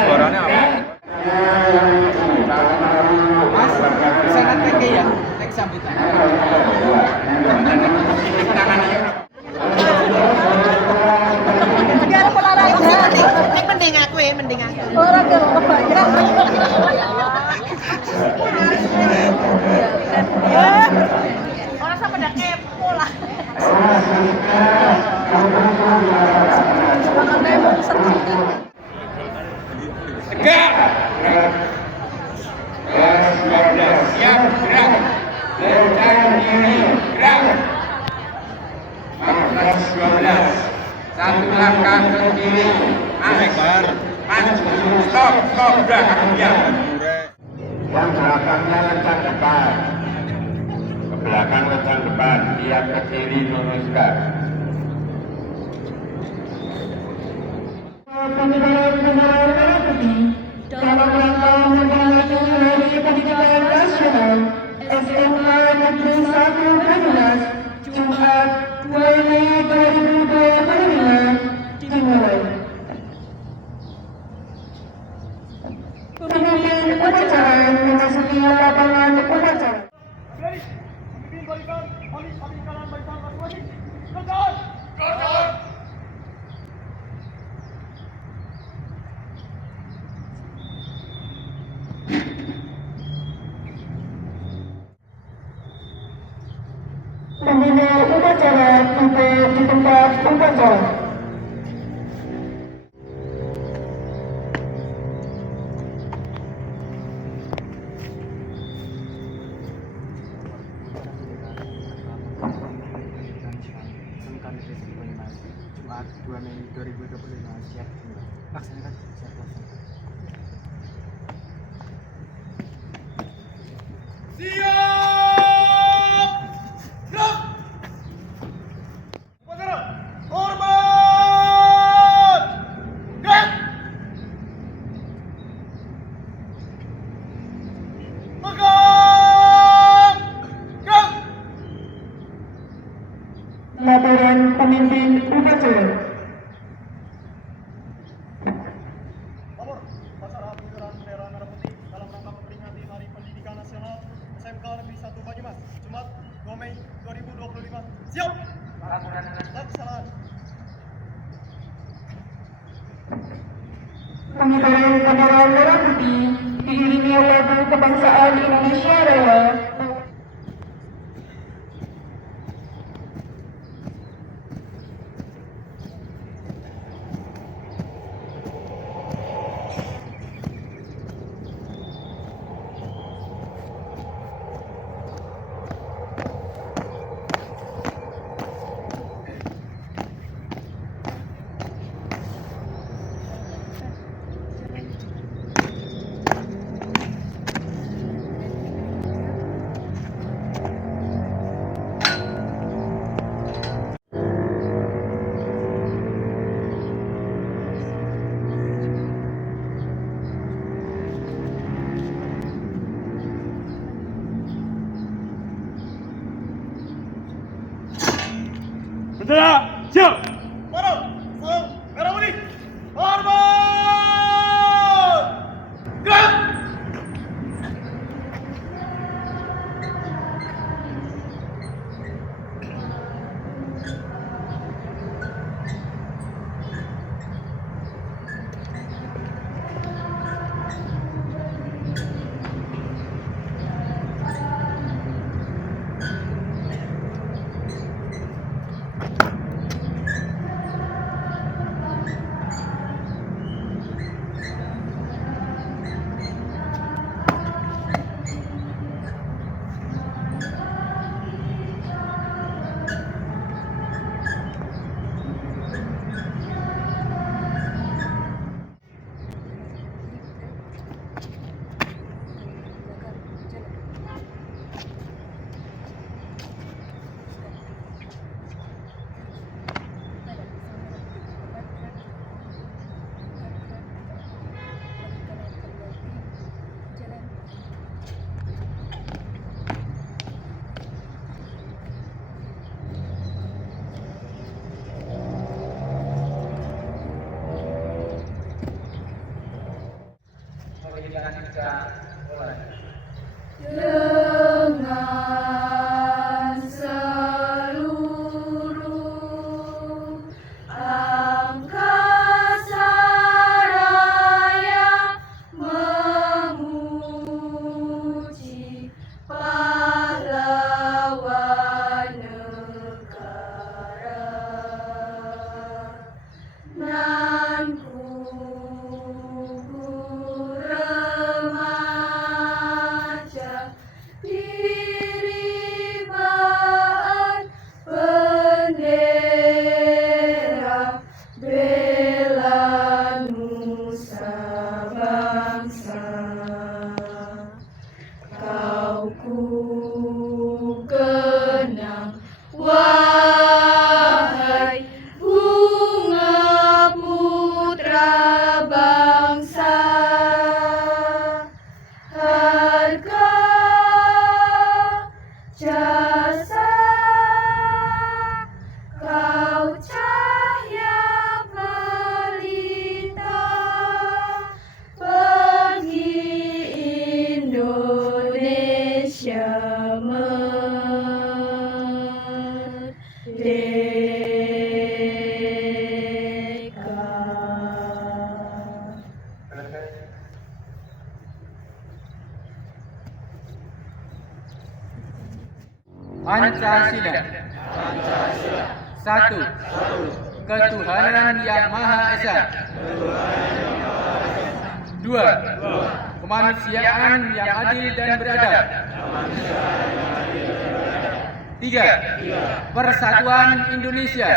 Suaranya apa? Mas, bisa nanti ya? Tek sambutan. Negara pelarang mending aku ya, mending aku. Orang yang kebanyakan. Orang sama dah kepo lah. Tegak. Siap, gerak. Lencang kiri, gerak. 14-12. Satu langkah ke kiri. Stop, udah kamu diam. Yang belakangnya lencang depan, ke belakang lencang depan, lihat ke kiri luruskan. Dalam rangka memperingati Hari Pendidikan Nasional SMK Negeri 1 Banyumas, Jumat 2 Mei 2025 dimulai. Pemimpin upacara memasuki lapangan upacara. Pembina upacara tiba di tempat upacara. Jumat 2 Mei 2025 siap laksanakan siap laksanakan. Siap! Gerak! Upacara hormat! Gerak! Pegang! Gerak! Laporan pemimpin upacara. Lapor, upacara pengibaran bendera merah putih dalam rangka memperingati Hari Pendidikan Nasional SMK Negeri 1 Banyumas, Jumat 2 Mei 2025. Siap! Laksanakan. Pengibaran bendera merah putih diiringi lagu kebangsaan Indonesia Raya. Bendera siap. Baru, merah putih. Hormat! Gerak! dengan seluruh angkasa raya memuji pahlawan negara. Nan kuku remaja diribaan bendera bela nusa bangsa. Kau ku kenang, wahai bunga putra bangsa. Harga jasa kau cahaya pelita bagi Indonesia merdeka. Pancasila. Satu. Ketuhanan Yang Maha Esa. Dua. Kemanusiaan yang adil dan beradab. Tiga. Persatuan Indonesia.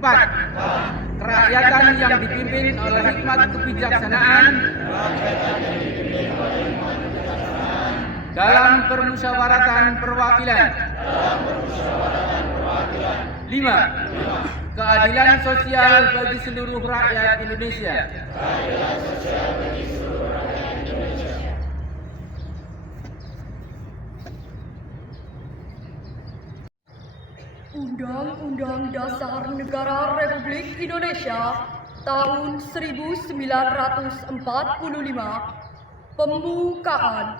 Empat. Kerakyatan yang dipimpin oleh hikmat kebijaksanaan dalam permusyawaratan perwakilan. 5. Keadilan sosial bagi seluruh rakyat Indonesia. Undang-Undang Dasar Negara Republik Indonesia tahun 1945 pembukaan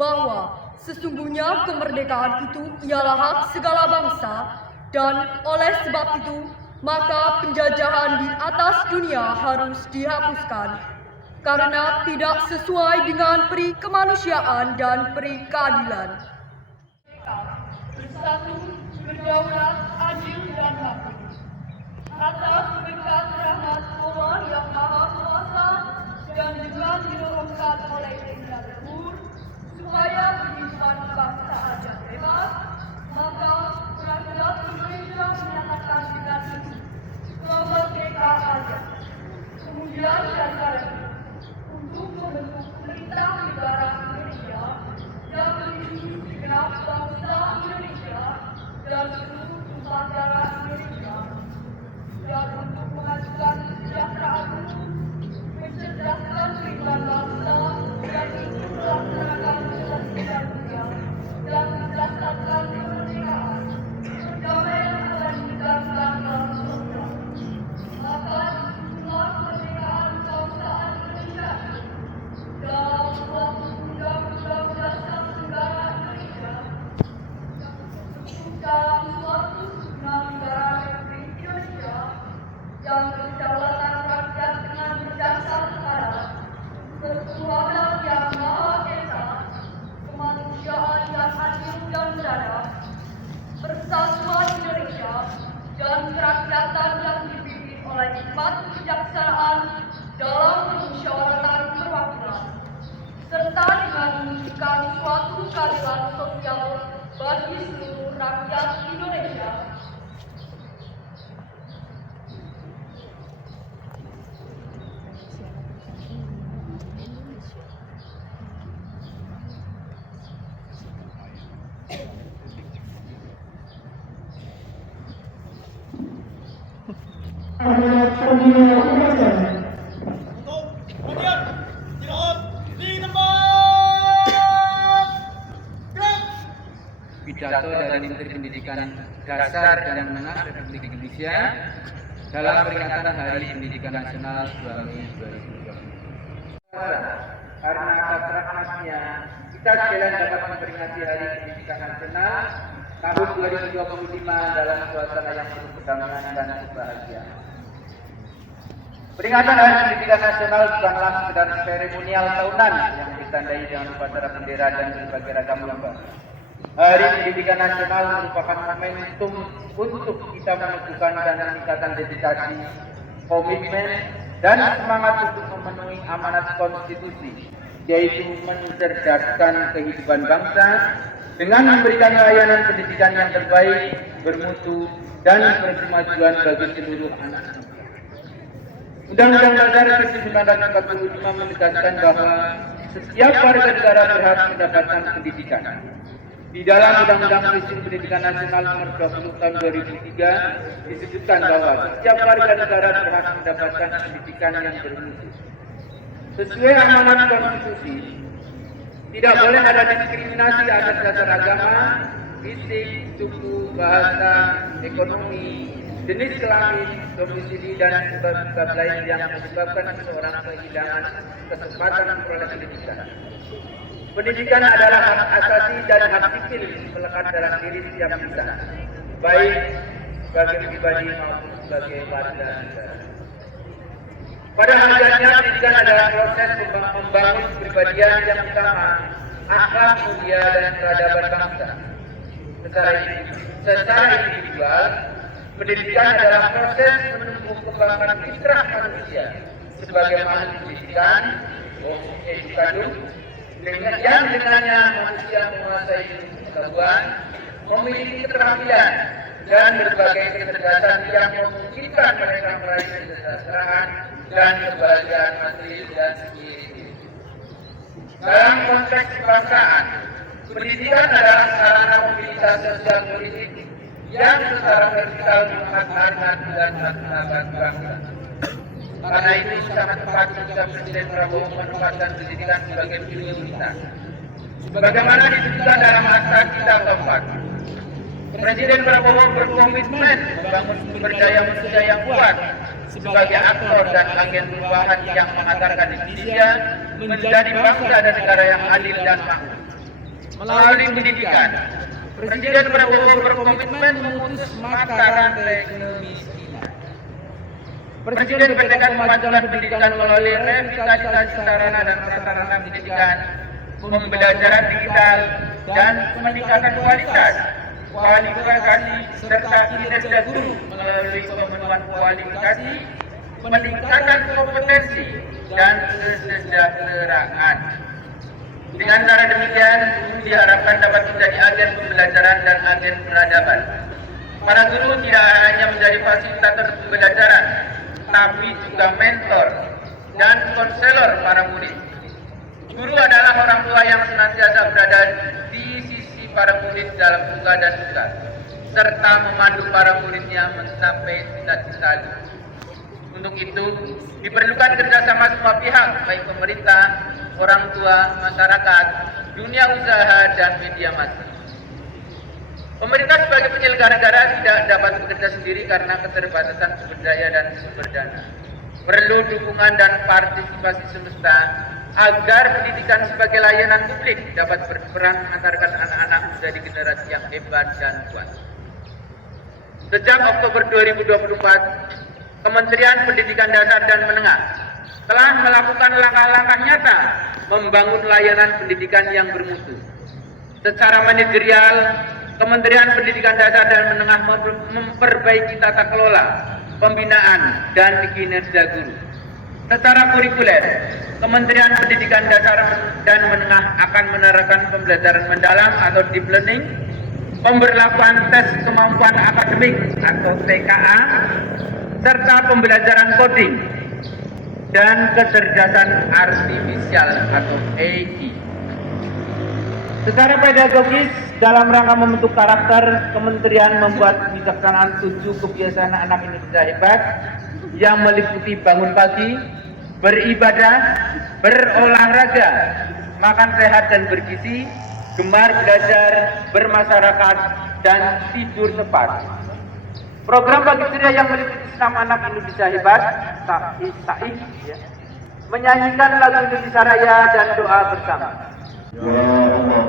bahwa sesungguhnya kemerdekaan itu ialah hak segala bangsa, dan oleh sebab itu maka penjajahan di atas dunia harus dihapuskan karena tidak sesuai dengan peri kemanusiaan dan peri keadilan. Bersatu, berdaulat, adil dan makmur. Atas berkat rahmat Allah yang Maha Kuasa dan juga didorongkan oleh Indah Luhur supaya beriman kebangsaan yang bebas, maka rakyat Indonesia menyatakan dengan ini kemerdekaannya. Kemudian dasar untuk membentuk pemerintah negara Indonesia yang berisi segenap bangsa Indonesia dan seluruh tumpah darah Indonesia, dan untuk mengajukan kesejahteraan umum, mencerdaskan kehidupan bangsa dan ikut melaksanakan kepentingan dunia dan melaksanakan kemerdekaan, perdamaian dan menegakkan dalam sosial. Maka disitulah kemerdekaan kebangsaan Indonesia dalam suatu undang-undang dasar negara Indonesia dalam suatu negara Republik Indonesia yang kedaulatan rakyat dengan berdasar pada ketuhanan yang Maha Esa, kemanusiaan yang adil dan beradab, persatuan Indonesia, dan kerakyatan yang dipimpin oleh hikmat kebijaksanaan dalam permusyawaratan perwakilan, serta dengan menunjukkan suatu keadilan sosial bagi seluruh rakyat Indonesia. Untuk kemudian istirahat di tempat. Gerak. Pidato dari Menteri Pendidikan Dasar dan Menengah Republik Indonesia dalam peringatan Hari Pendidikan Nasional 2 Mei 2020. Karena atas rahmatnya kita sekalian dapat memperingati Hari Pendidikan Nasional tahun 2025 dalam suasana yang penuh kedamaian dan kebahagiaan. Peringatan Hari Pendidikan Nasional bukanlah sekedar seremonial tahunan yang ditandai dengan upacara bendera dan berbagai ragam lomba. Hari Pendidikan Nasional merupakan momentum untuk kita menentukan dan meningkatkan dedikasi, komitmen, dan semangat untuk memenuhi amanat konstitusi, yaitu mencerdaskan kehidupan bangsa dengan memberikan layanan pendidikan yang terbaik, bermutu, dan berkemajuan bagi seluruh anak bangsa. Undang-Undang Dasar 1945 menegaskan bahwa setiap warga negara berhak mendapatkan pendidikan. Di dalam Undang-Undang Sistem Pendidikan Nasional Nomor 20 Tahun 2003 disebutkan bahwa setiap warga negara berhak mendapatkan pendidikan yang bermutu. Sesuai amanat konstitusi, tidak boleh ada diskriminasi atas dasar agama, fisik, suku, bahasa, ekonomi, jenis kelamin, domisili, dan sebab-sebab lain yang menyebabkan seseorang kehilangan kesempatan memperoleh pendidikan. Pendidikan adalah hak asasi dan hak sipil melekat dalam diri setiap kita, baik sebagai pribadi maupun sebagai warga negara. Pada hakikatnya, pendidikan adalah proses membangun kepribadian yang utama, akhlak mulia dan peradaban bangsa. Secara individual, pendidikan adalah proses menumbuh kembangkan fitrah manusia sebagai makhluk pendidikan, educandum, yang dengannya manusia menguasai pengetahuan, memiliki keterampilan, dan berbagai kecerdasan yang memungkinkan mereka meraih kesejahteraan dan kebahagiaan material dan spiritual. Dalam konteks kebangsaan, pendidikan adalah sarana mobilitas sosial politik yang secara vertikal menghargai dan menangkan bangsa. Karena itu sangat tepat jika Presiden Prabowo menempatkan pendidikan sebagai prioritas. Sebagaimana disebutkan dalam Naskah Kita keempat, Presiden Prabowo berkomitmen membangun sumber daya manusia yang kuat sebagai aktor dan agen perubahan yang mengantarkan Indonesia menjadi bangsa dan negara yang adil dan makmur. Melalui pendidikan, Presiden Prabowo berkomitmen memutus mata rantai kemiskinan. Presiden bertekad memajukan pendidikan melalui revitalisasi sarana dan prasarana pendidikan, pembelajaran digital, dan peningkatan kualitas, kualifikasi, serta kinerja guru melalui pemenuhan kualifikasi, peningkatan kompetensi, dan kesejahteraan. Dengan cara demikian, guru diharapkan dapat menjadi agen pembelajaran dan agen peradaban. Para guru tidak hanya menjadi fasilitator pembelajaran, tapi juga mentor dan konselor para murid. Guru adalah orang tua yang senantiasa berada di sisi para murid dalam duka dan suka, serta memandu para muridnya mencapai cita-cita. Untuk itu, diperlukan kerjasama semua pihak, baik pemerintah, orang tua, masyarakat, dunia usaha, dan media massa. Pemerintah sebagai penyelenggara negara tidak dapat bekerja sendiri karena keterbatasan sumber daya dan sumber dana. Perlu dukungan dan partisipasi semesta agar pendidikan sebagai layanan publik dapat berperan mengantarkan anak-anak menjadi generasi yang hebat dan kuat. Sejak Oktober 2024, Kementerian Pendidikan Dasar dan Menengah telah melakukan langkah-langkah nyata membangun layanan pendidikan yang bermutu. Secara manajerial, Kementerian Pendidikan Dasar dan Menengah memperbaiki tata kelola, pembinaan, dan kinerja guru. Secara kurikuler, Kementerian Pendidikan Dasar dan Menengah akan menerapkan pembelajaran mendalam atau deep learning, pemberlakuan tes kemampuan akademik atau TKA, serta pembelajaran coding dan kecerdasan artifisial atau AI. Secara pedagogis, dalam rangka membentuk karakter, Kementerian membuat kebijaksanaan 7 kebiasaan anak Indonesia hebat yang meliputi bangun pagi, beribadah, berolahraga, makan sehat dan bergizi, gemar belajar, bermasyarakat, dan tidur tepat. Program Bagi Ceria yang meliputi 6 anak Indonesia hebat, menyanyikan lagu Indonesia Raya dan doa bersama. Ya Allah,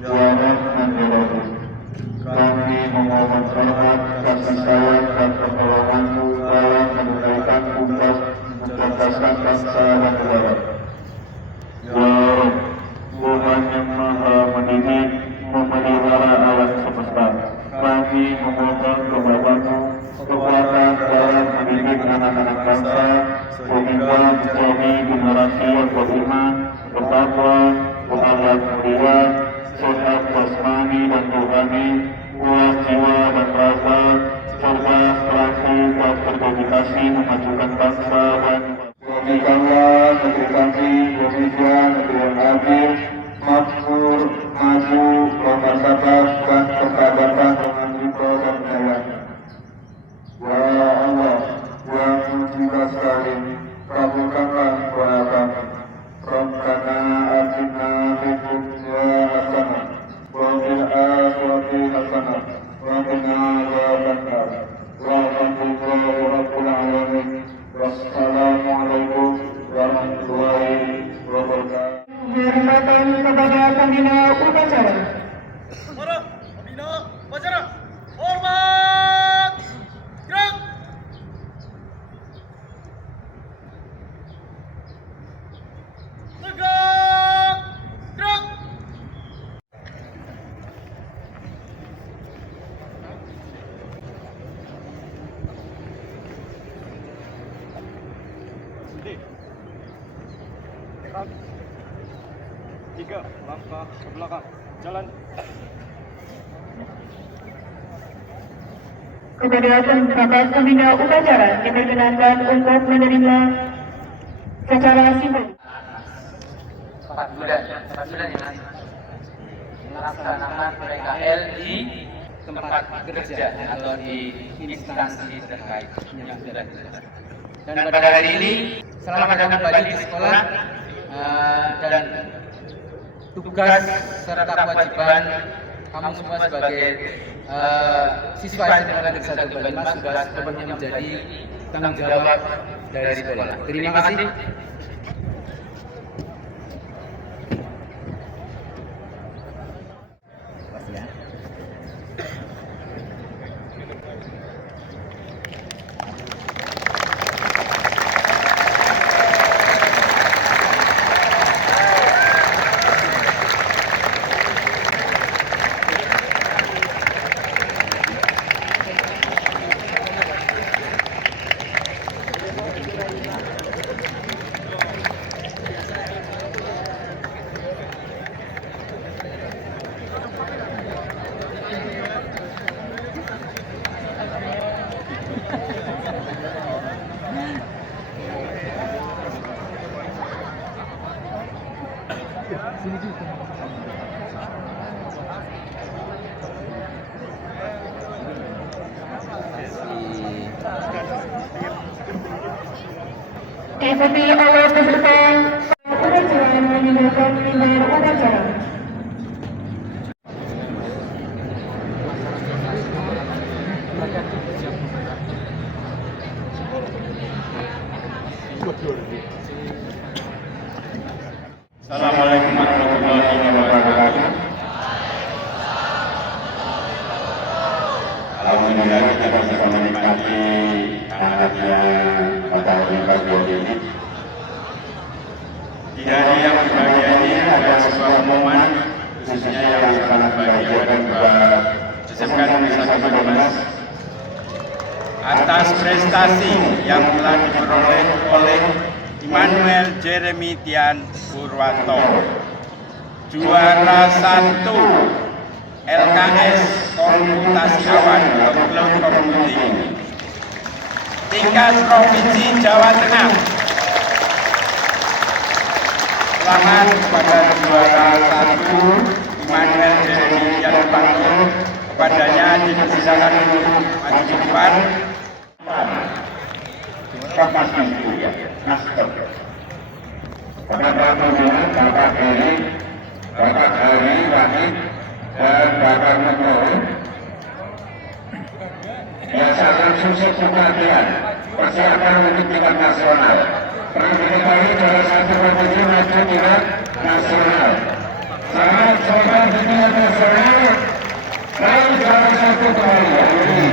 Ya Rahman Ya Rahim, kami memohon rahmat, kasih sayang dan pertolongan-Mu dalam menunaikan tugas mencerdaskan bangsa dan negara. Ya Rabb, Tuhan yang Maha Mendidik, memelihara alam semesta, kami memohon kepadamu kekuatan dalam mendidik anak-anak bangsa sehingga menjadi generasi yang beriman, bertakwa, berakhlak mulia, sehat jasmani dan rohani, puas jiwa dan rasa, cerdas, kreatif dan berdedikasi memajukan bangsa dan jadikanlah negeri kami Indonesia negeri yang adil, makmur, maju, bermartabat dan berkeadaban dengan ridho dan hidayah. Ya Allah, yang mulia sekali, kabulkanlah doa kami. Rabbana atina fid dunya hasanah wa fil akhirati hasanah wa qina adzabannar. Walhamdulillahi rabbil alamin. Wassalamu alaikum warahmatullahi wabarakatuh. Hormatan kepada pembina upacara. Para pembina upacara, hormat! Gerak! Tegak! Gerak! Tiga langkah ke belakang. Jalan. Kepada bapak pembina upacara diperkenankan untuk menerima secara simbolis. 4 bulan ini masih melaksanakan PKL di tempat kerja atau di instansi terkait yang sudah jelas. Dan pada hari ini selamat datang kembali di sekolah dan tugas serta kewajiban kamu semua sebagai siswa SMA Negeri 1 Banyumas sudah sepenuhnya menjadi tanggung jawab dari sekolah. Terima kasih. Diikuti oleh peserta upacara yang meninggalkan mimbar upacara. Assalamualaikum warahmatullahi wabarakatuh. Alhamdulillah kita bisa menikmati hangatnya matahari pagi ini. Di hari yang berbahagia ini ada sebuah momen khususnya yang sangat bahagia dan buat SMK Negeri 1 Banyumas atas prestasi yang telah diperoleh oleh Immanuel Jeremy Tian Purwanto, juara 1 LKS Komputasi Awan atau Cloud Computing tingkat Provinsi Jawa Tengah. Selamat kepada juara 1 Immanuel Jeremy Tian Purwanto, kepadanya dipersilakan untuk maju di depan. Kapasitas itu ya, nasib. Bapak Pembina, Bapak Heri, Bapak Hari Wahid, dan Bapak Menteri. Biasakan sukses kematian, persiapan untuk tingkat nasional. Perlu diketahui juara 1 kompetisi maju tingkat nasional. Selamat sobat di tingkat nasional. Raih juara 1 kembali hari ini.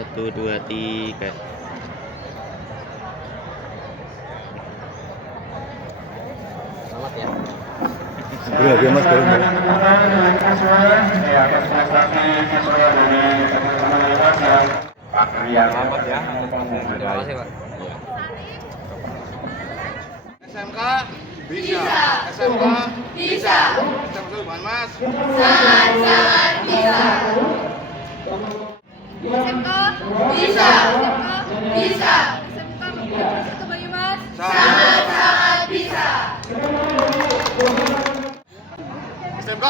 Satu, dua, tiga. Selamat ya. Iya, dia Mas baru dengan Kaswa, ya prestasi Kaswa dari teman-teman yang Pak Rian. Selamat ya. Terima kasih, Pak. SMK bisa. SMK bisa. SMK Bukan Mas. Sangat bisa. SMK bisa. SMK bisa. SMK Satu Banyumas sangat bisa. SMK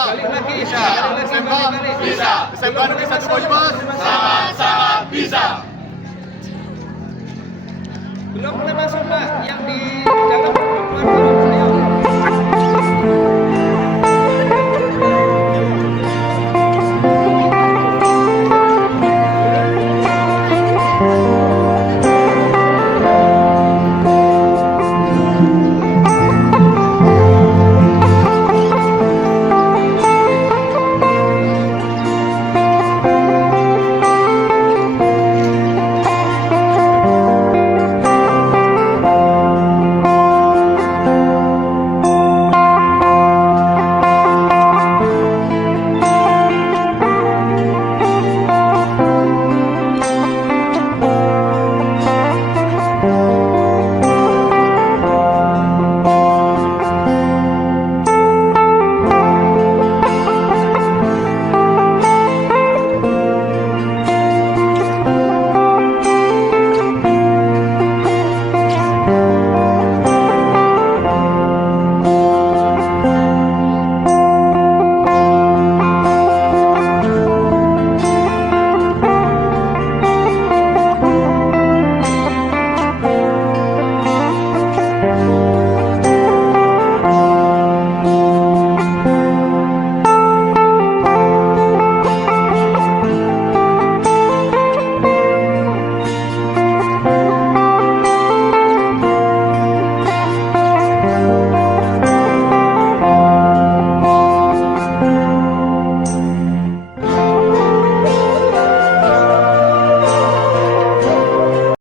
bisa. SMK bisa. SMK Negeri 1 Banyumas sangat bisa. Belum mulai masuk, Pak. Yang di dalam